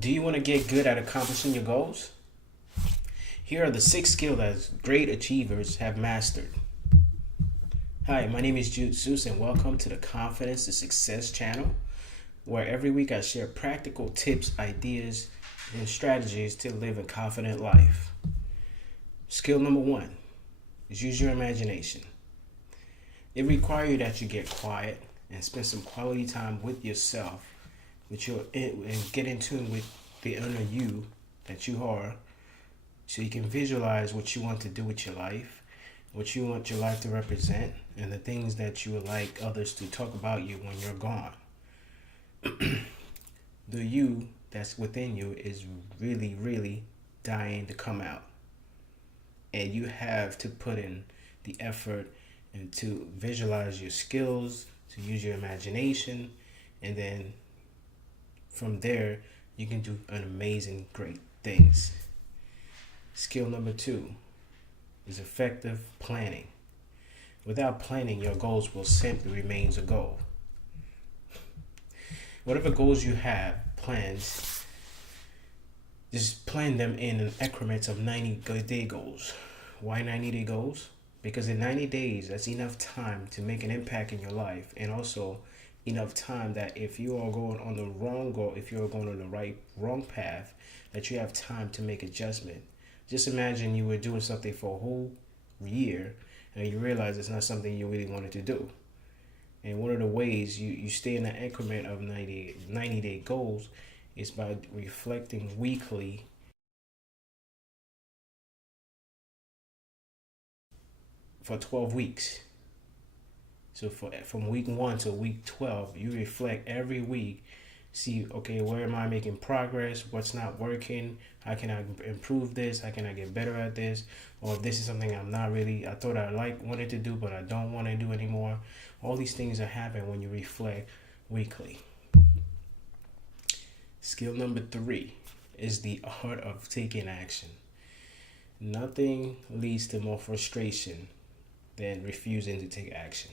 Do you want to get good at accomplishing your goals? Here are the 6 skills that great achievers have mastered. Hi, my name is Jude Seuss, and welcome to the Confidence to Success channel, where every week I share practical tips, ideas, and strategies to live a confident life. Skill number 1 is use your imagination. It requires that you get quiet and spend some quality time with yourself, and get in tune with the inner you that you are, so you can visualize what you want to do with your life, what you want your life to represent, and the things that you would like others to talk about you when you're gone. The you that's within you is really, really dying to come out. And you have to put in the effort and to visualize your skills, to use your imagination, and then from there you can do an amazing, great things. Skill number 2 is effective planning. Without planning, your goals will simply remain a goal. Whatever goals you have, plans, just plan them in increments of 90-day goals. Why 90-day goals? Because in 90 days, that's enough time to make an impact in your life, and also enough time that if you are going on the wrong goal, if you're going on the wrong path, that you have time to make adjustment. Just imagine you were doing something for a whole year and you realize it's not something you really wanted to do. And one of the ways you stay in the increment of 90-day goals is by reflecting weekly for 12 weeks. So from week 1 to week 12, you reflect every week. See, okay, where am I making progress? What's not working? How can I improve this? How can I get better at this? Or if this is something I thought wanted to do, but I don't want to do anymore. All these things that happen when you reflect weekly. Skill number 3 is the art of taking action. Nothing leads to more frustration than refusing to take action.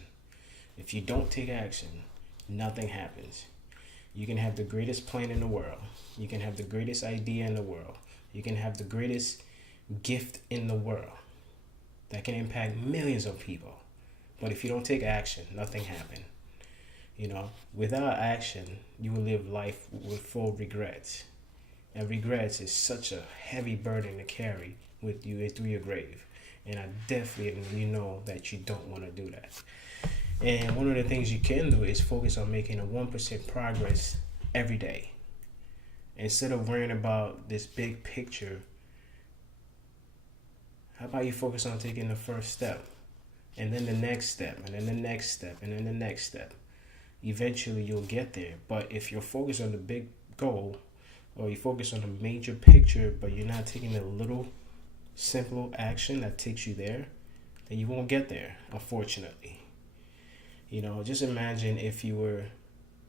If you don't take action, nothing happens. You can have the greatest plan in the world. You can have the greatest idea in the world. You can have the greatest gift in the world that can impact millions of people. But if you don't take action, nothing happens. Without action, you will live life with full regrets. And regrets is such a heavy burden to carry with you through your grave. And I definitely know that you don't want to do that. And one of the things you can do is focus on making a 1% progress every day. Instead of worrying about this big picture, how about you focus on taking the first step, and then the next step, and then the next step, and then the next step. Eventually you'll get there. But if you're focused on the big goal, or you focus on the major picture, but you're not taking a little simple action that takes you there, then you won't get there, unfortunately. Just imagine if you were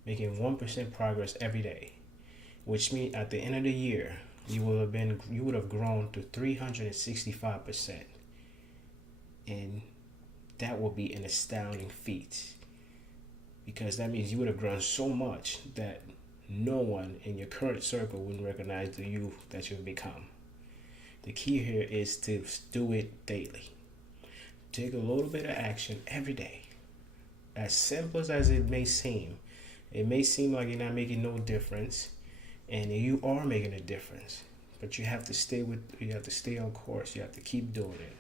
making 1% progress every day, which means at the end of the year, you would have grown to 365%. And that will be an astounding feat, because that means you would have grown so much that no one in your current circle would recognize the you that you've become. The key here is to do it daily. Take a little bit of action every day. As simple as it may seem like you're not making no difference, and you are making a difference. But you have to stay on course. You have to keep doing it,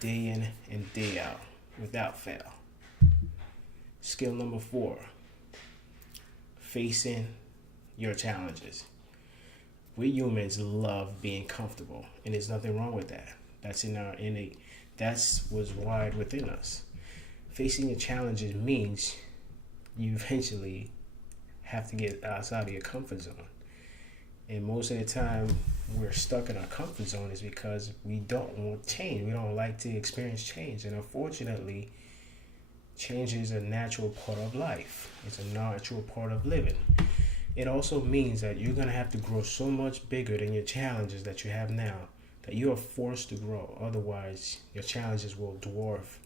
day in and day out, without fail. Skill number 4: facing your challenges. We humans love being comfortable, and there's nothing wrong with that. That's in our innate. That's what's wired within us. Facing your challenges means you eventually have to get outside of your comfort zone. And most of the time, we're stuck in our comfort zone is because we don't want change. We don't like to experience change. And unfortunately, change is a natural part of life. It's a natural part of living. It also means that you're going to have to grow so much bigger than your challenges that you have now, that you are forced to grow. Otherwise, your challenges will dwarf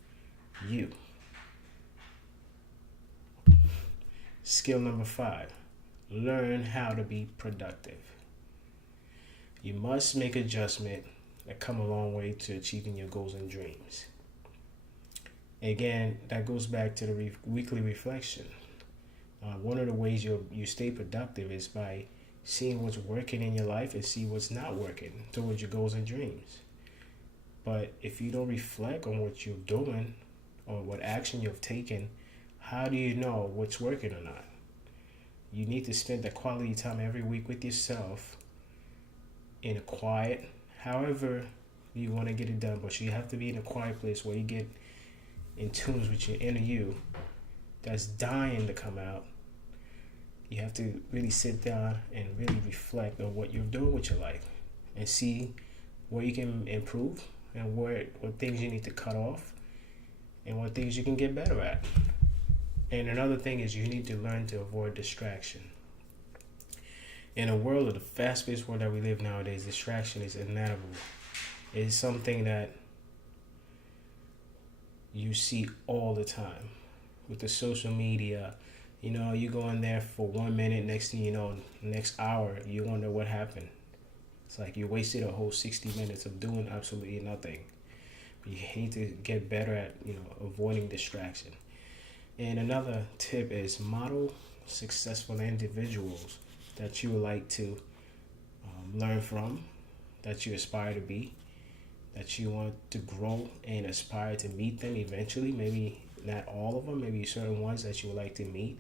you. Skill number 5: learn how to be productive. You must make adjustments that come a long way to achieving your goals and dreams. Again, that goes back to the weekly reflection. One of the ways you stay productive is by seeing what's working in your life and see what's not working towards your goals and dreams. But if you don't reflect on what you're doing or what action you've taken, how do you know what's working or not? You need to spend that quality time every week with yourself in a quiet, however you want to get it done, but you have to be in a quiet place where you get in tune with your inner you that's dying to come out. You have to really sit down and really reflect on what you're doing with your life and see where you can improve and what things you need to cut off and what things you can get better at. And another thing is you need to learn to avoid distraction. In a world of the fast-paced world that we live nowadays, distraction is inevitable. It's something that you see all the time with the social media. You know, you go in there for 1 minute, next thing you know, next hour, you wonder what happened. It's like you wasted a whole 60 minutes of doing absolutely nothing. You need to get better at, avoiding distraction. And another tip is model successful individuals that you would like to learn from, that you aspire to be, that you want to grow and aspire to meet them eventually. Maybe not all of them, maybe certain ones that you would like to meet.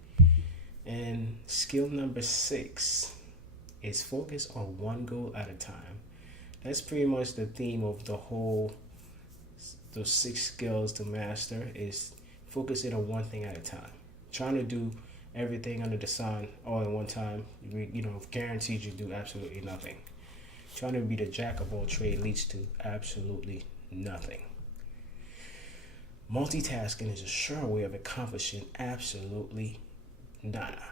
And skill number 6 is focus on one goal at a time. That's pretty much the theme of those 6 skills to master is focusing on one thing at a time. Trying to do everything under the sun all at one time, guarantees you do absolutely nothing. Trying to be the jack of all trades leads to absolutely nothing. Multitasking is a sure way of accomplishing absolutely nada.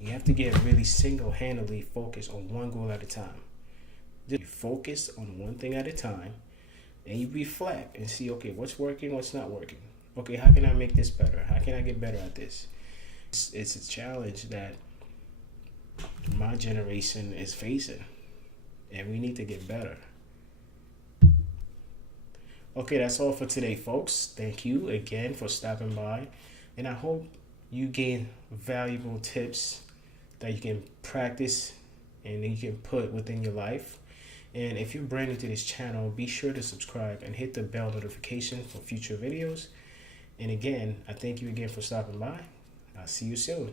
You have to get really single-handedly focused on one goal at a time. Just focus on one thing at a time, and you reflect and see, okay, what's working, what's not working. Okay, how can I make this better? How can I get better at this? It's a challenge that my generation is facing, and we need to get better. Okay, that's all for today, folks. Thank you again for stopping by, and I hope you gain valuable tips that you can practice and you can put within your life. And if you're brand new to this channel, be sure to subscribe and hit the bell notification for future videos. And again, I thank you again for stopping by. I'll see you soon.